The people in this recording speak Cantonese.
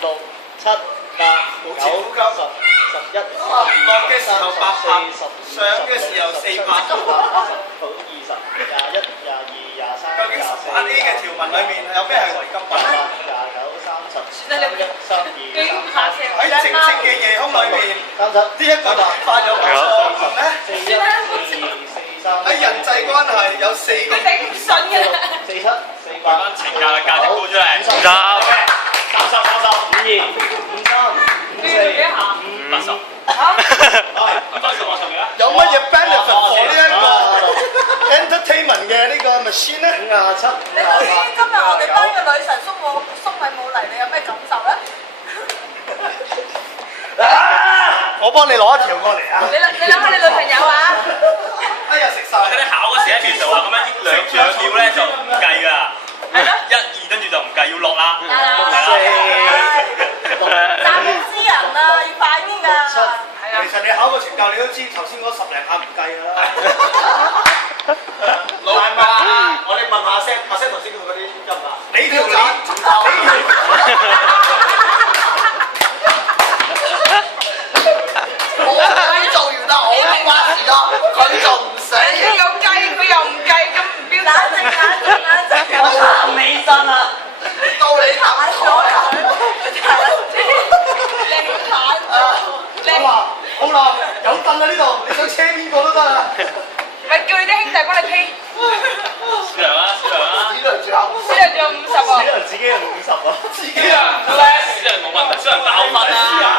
六、七、八、九、十、11、落嘅時候8拍， 14、上嘅時候4拍。19、20、21、22、23、究竟18A 嘅條文裏面有咩係違禁品？ 29、30、31、32、喺靜靜嘅夜空裏面， 30、呢一個文法有冇錯誤咧？ 42、43、喺人際關係有4個。佢頂唔順嘅啦。 47、48、情價嘅價值高出嚟。 50、30、32、53、你要做幾下80。嚇？有乜嘢 benefit for 呢一個 entertainment 嘅呢個 machine 咧？ 57、你知今日我哋班嘅女神蘇米冇嚟，你有咩感受咧？我幫你攞一條過嚟啊！你諗下你女朋友啊？哎呀，食晒！或者你考嗰時咧，其實話咁樣兩秒咧就唔計㗎，1、2跟住就唔計，要落啦。係啦。賺公司人啊，要快啲㗎！其實你考個懲教，你都知頭先嗰10零下唔計㗎啦。老闆，我哋問下聲，阿聲頭先嗰啲音啊，你條我做完啦，我關事咯，佢就唔死。你又計佢又唔計，咁唔標準。我行起身啦，到你打咗靚話好啦，有凳啊呢度，你想車邊個都得啊！咪叫你啲兄弟幫你傾。小梁啊，小梁啊，呢度仲有呢度仲有50喎。可能自己係50啊，自己啊！小梁冇問題，小梁爆分啊！